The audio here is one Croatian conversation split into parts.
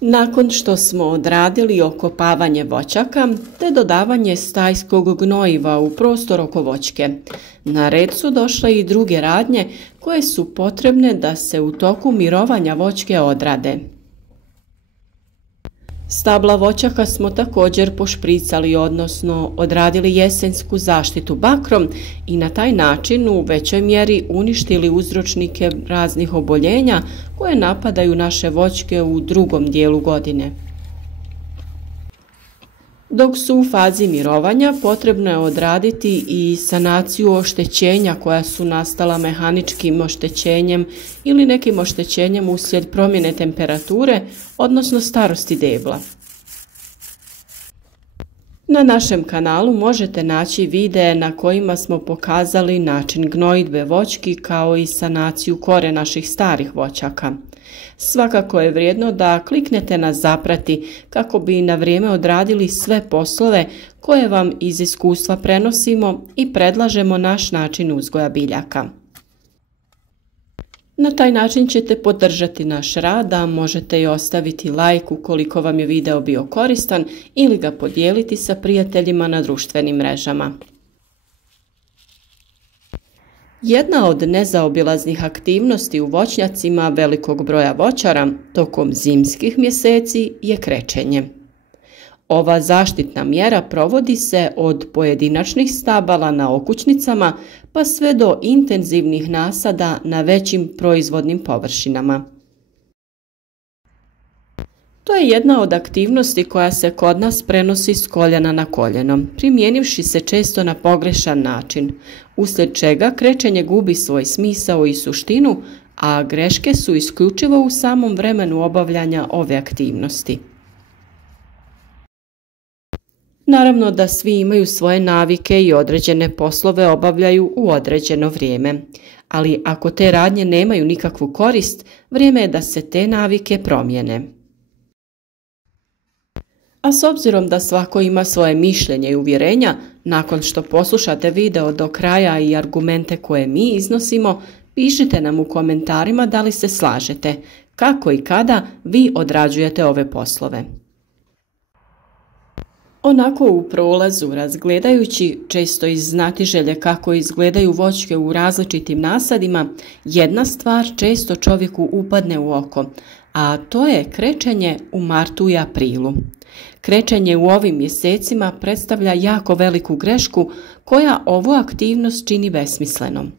Nakon što smo odradili okopavanje voćaka te dodavanje stajskog gnojiva u prostor oko voćke, na red su došle i druge radnje koje su potrebne da se u toku mirovanja voćke odrade. Stabla voćaka smo također pošpricali, odnosno odradili jesensku zaštitu bakrom i na taj način u većoj mjeri uništili uzročnike raznih oboljenja koje napadaju naše voćke u drugom dijelu godine. Dok su u fazi mirovanja, potrebno je odraditi i sanaciju oštećenja koja su nastala mehaničkim oštećenjem ili nekim oštećenjem uslijed promjene temperature, odnosno starosti debla. Na našem kanalu možete naći videe na kojima smo pokazali način gnojidbe voćki kao i sanaciju kore naših starih voćaka. Svakako je vrijedno da kliknete na zaprati kako bi na vrijeme odradili sve poslove koje vam iz iskustva prenosimo i predlažemo naš način uzgoja biljaka. Na taj način ćete podržati naš rad, a možete i ostaviti like ukoliko vam je video bio koristan ili ga podijeliti sa prijateljima na društvenim mrežama. Jedna od nezaobilaznih aktivnosti u voćnjacima velikog broja voćara tokom zimskih mjeseci je krečenje. Ova zaštitna mjera provodi se od pojedinačnih stabala na okućnicama pa sve do intenzivnih nasada na većim proizvodnim površinama. To je jedna od aktivnosti koja se kod nas prenosi s koljena na koljeno, primijenivši se često na pogrešan način, uslijed čega krečenje gubi svoj smisao i suštinu, a greške su isključivo u samom vremenu obavljanja ove aktivnosti. Naravno da svi imaju svoje navike i određene poslove obavljaju u određeno vrijeme, ali ako te radnje nemaju nikakvu korist, vrijeme je da se te navike promijene. A s obzirom da svako ima svoje mišljenje i uvjerenja, nakon što poslušate video do kraja i argumente koje mi iznosimo, pišite nam u komentarima da li se slažete, kako i kada vi odrađujete ove poslove. Onako u prolazu razgledajući, često iz znatiželje kako izgledaju voćke u različitim nasadima, jedna stvar često čovjeku upadne u oko, a to je krečenje u martu i aprilu. Krečenje u ovim mjesecima predstavlja jako veliku grešku koja ovu aktivnost čini besmislenom.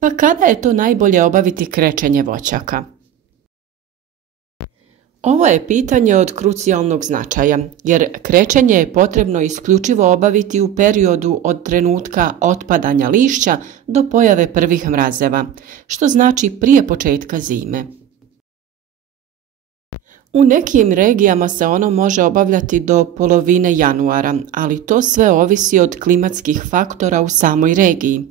Pa kada je to najbolje obaviti krečenje voćaka? Ovo je pitanje od krucijalnog značaja, jer krečenje je potrebno isključivo obaviti u periodu od trenutka otpadanja lišća do pojave prvih mrazeva, što znači prije početka zime. U nekim regijama se ono može obavljati do polovine januara, ali to sve ovisi od klimatskih faktora u samoj regiji.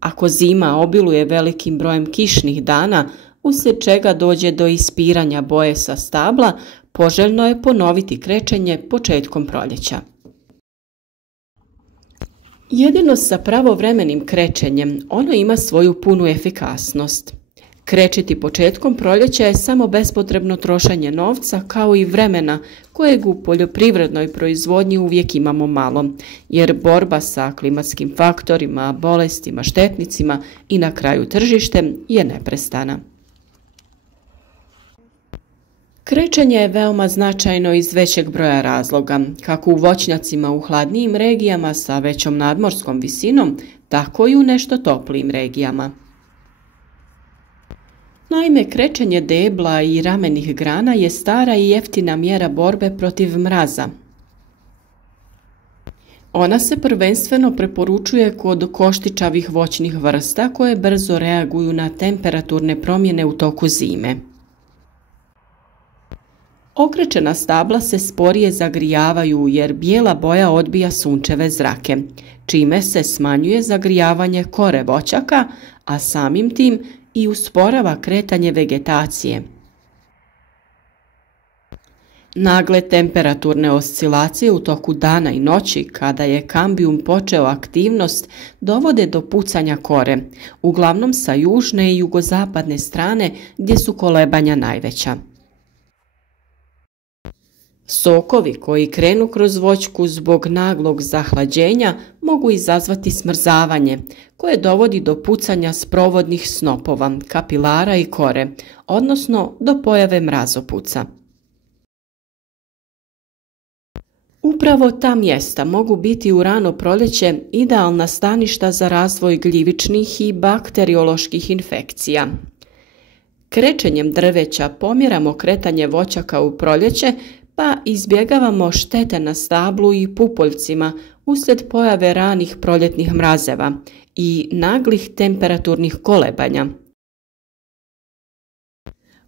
Ako zima obiluje velikim brojem kišnih dana, uslijed čega dođe do ispiranja boje sa stabla, poželjno je ponoviti krečenje početkom proljeća. Jedino sa pravovremenim krečenjem ono ima svoju punu efikasnost. Krečiti početkom proljeća je samo bespotrebno trošenje novca kao i vremena kojeg u poljoprivrednoj proizvodnji uvijek imamo malo, jer borba sa klimatskim faktorima, bolestima, štetnicima i na kraju tržištem je neprestana. Krečenje je veoma značajno iz većeg broja razloga, kako u voćnjacima u hladnijim regijama sa većom nadmorskom visinom, tako i u nešto toplijim regijama. Naime, krečenje debla i ramenih grana je stara i jeftina mjera borbe protiv mraza. Ona se prvenstveno preporučuje kod koštičavih voćnih vrsta koje brzo reaguju na temperaturne promjene u toku zime. Okrečena stabla se sporije zagrijavaju jer bijela boja odbija sunčeve zrake, čime se smanjuje zagrijavanje kore voćaka, a samim tim i usporava kretanje vegetacije. Nagle temperaturne oscilacije u toku dana i noći, kada je kambijum počeo aktivnost, dovode do pucanja kore, uglavnom sa južne i jugozapadne strane gdje su kolebanja najveća. Sokovi koji krenu kroz voćku zbog naglog zahlađenja mogu izazvati smrzavanje, koje dovodi do pucanja sprovodnih snopova, kapilara i kore, odnosno do pojave mrazopuca. Upravo ta mjesta mogu biti u rano proljeće idealna staništa za razvoj gljivičnih i bakterioloških infekcija. Krečenjem drveća pomjeramo kretanje voćaka u proljeće, pa izbjegavamo štete na stablu i pupoljcima uslijed pojave ranih proljetnih mrazeva i naglih temperaturnih kolebanja.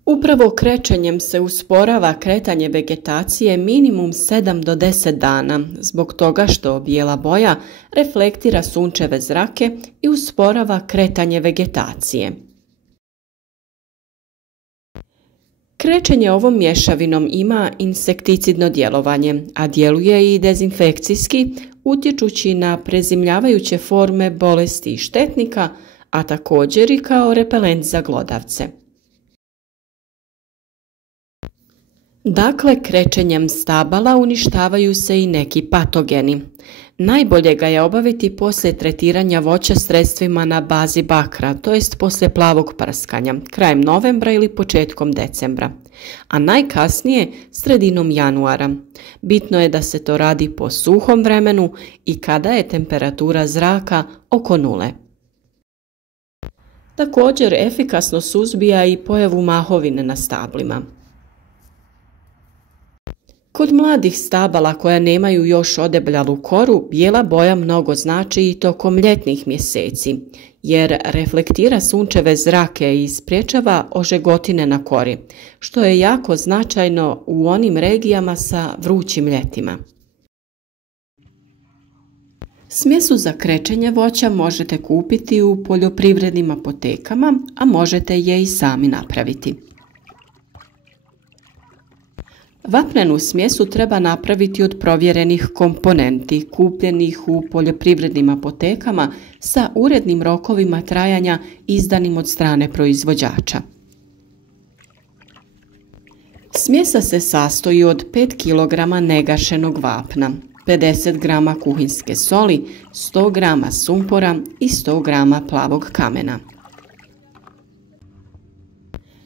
Upravo krečenjem se usporava kretanje vegetacije minimum 7 do 10 dana, zbog toga što bijela boja reflektira sunčeve zrake i usporava kretanje vegetacije. Krečenje ovom mješavinom ima insekticidno djelovanje, a djeluje i dezinfekcijski, utječući na prezimljavajuće forme bolesti i štetnika, a također i kao repelent za glodavce. Dakle, krečenjem stabala uništavaju se i neki patogeni. Najbolje ga je obaviti poslije tretiranja voća sredstvima na bazi bakra, to jest poslije plavog prskanja, krajem novembra ili početkom decembra, a najkasnije sredinom januara. Bitno je da se to radi po suhom vremenu i kada je temperatura zraka oko nule. Također efikasno suzbija i pojavu mahovine na stablima. Kod mladih stabala koja nemaju još odebljalu koru, bijela boja mnogo znači i tokom ljetnih mjeseci, jer reflektira sunčeve zrake i spriječava ožegotine na kori, što je jako značajno u onim regijama sa vrućim ljetima. Smjesu za krečenje voća možete kupiti u poljoprivrednim apotekama, a možete je i sami napraviti. Vapnenu smjesu treba napraviti od provjerenih komponenti kupljenih u poljoprivrednim apotekama sa urednim rokovima trajanja izdanim od strane proizvođača. Smjesa se sastoji od 5 kg negašenog vapna, 50 g kuhinske soli, 100 g sumpora i 100 g plavog kamena.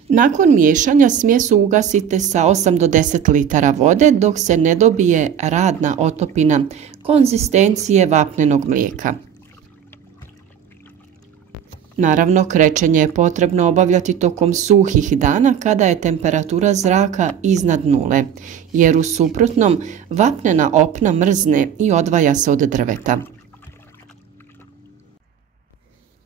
Nakon miješanja smjesu ugasite sa 8 do 10 litara vode dok se ne dobije radna otopina konzistencije vapnenog mlijeka. Naravno, krečenje je potrebno obavljati tokom suhih dana kada je temperatura zraka iznad nule, jer u suprotnom vapnena opna mrzne i odvaja se od drveta.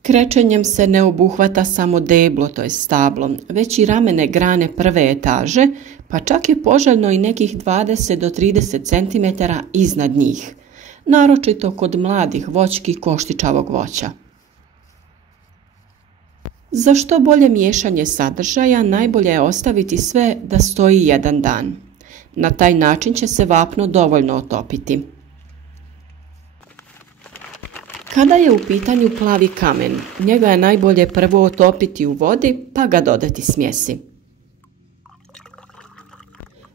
Krečenjem se ne obuhvata samo deblo, to je stablo, već i ramene grane prve etaže, pa čak je poželjno i nekih 20 do 30 cm iznad njih, naročito kod mladih voćki koštičavog voća. Za što bolje miješanje sadržaja najbolje je ostaviti sve da stoji jedan dan. Na taj način će se vapno dovoljno otopiti. Kada je u pitanju plavi kamen, njega je najbolje prvo otopiti u vodi pa ga dodati smjesi.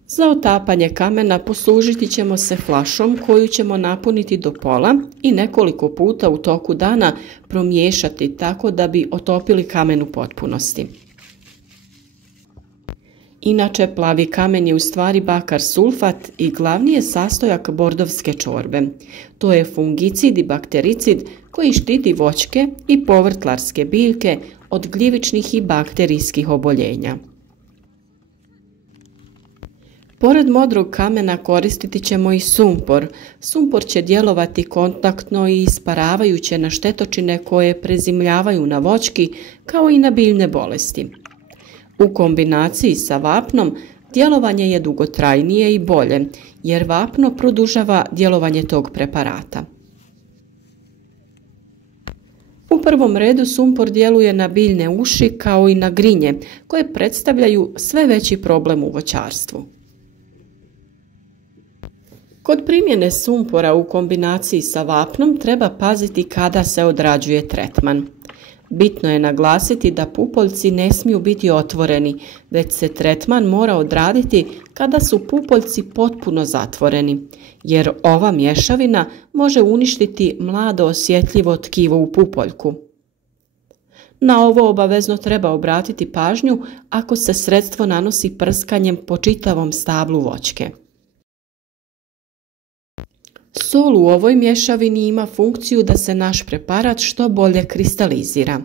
Za otapanje kamena poslužiti ćemo se flašom koju ćemo napuniti do pola i nekoliko puta u toku dana promiješati tako da bi otopili kamen u potpunosti. Inače, plavi kamen je u stvari bakar sulfat i glavni je sastojak bordovske čorbe. To je fungicid i baktericid koji štiti voćke i povrtlarske biljke od gljivičnih i bakterijskih oboljenja. Pored modrog kamena koristiti ćemo i sumpor. Sumpor će djelovati kontaktno i isparavajuće na štetočine koje prezimljavaju na voćki kao i na biljne bolesti. U kombinaciji sa vapnom djelovanje je dugotrajnije i bolje, jer vapno produžava djelovanje tog preparata. U prvom redu sumpor djeluje na biljne uši kao i na grinje, koje predstavljaju sve veći problem u voćarstvu. Kod primjene sumpora u kombinaciji sa vapnom treba paziti kada se odrađuje tretman. Bitno je naglasiti da pupoljci ne smiju biti otvoreni, već se tretman mora odraditi kada su pupoljci potpuno zatvoreni, jer ova mješavina može uništiti mlado osjetljivo tkivo u pupoljku. Na ovo obavezno treba obratiti pažnju ako se sredstvo nanosi prskanjem po čitavom stablu voćke. Sol u ovoj mješavini ima funkciju da se naš preparat što bolje kristalizira.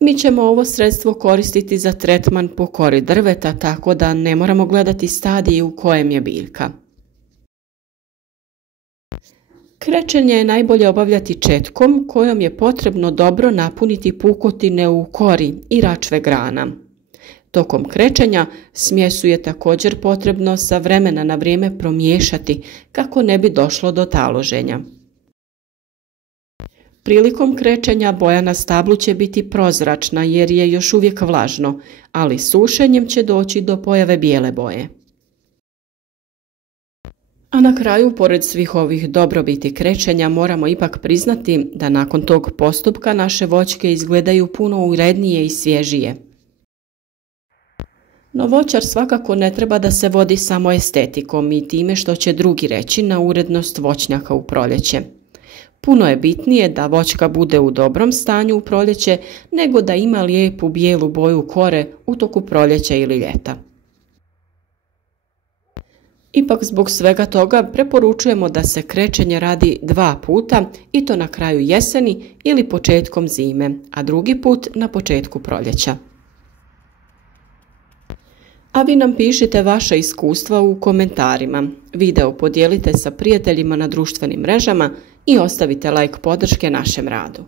Mi ćemo ovo sredstvo koristiti za tretman po kori drveta, tako da ne moramo gledati stadij u kojem je biljka. Krečenje je najbolje obavljati četkom kojom je potrebno dobro napuniti pukotine u kori i račve grana. Tokom krečenja smjesu je također potrebno sa vremena na vrijeme promiješati kako ne bi došlo do taloženja. Prilikom krečenja boja na stablu će biti prozračna jer je još uvijek vlažno, ali sušenjem će doći do pojave bijele boje. A na kraju, pored svih ovih dobrobiti krečenja, moramo ipak priznati da nakon tog postupka naše voćke izgledaju puno urednije i svježije. No voćar svakako ne treba da se vodi samo estetikom i time što će drugi reći na urednost voćnjaka u proljeće. Puno je bitnije da voćka bude u dobrom stanju u proljeće nego da ima lijepu bijelu boju kore u toku proljeća ili ljeta. Ipak zbog svega toga preporučujemo da se krečenje radi 2 puta i to na kraju jeseni ili početkom zime, a drugi put na početku proljeća. A vi nam pišite vaša iskustva u komentarima. Video podijelite sa prijateljima na društvenim mrežama i ostavite like podrške našem radu.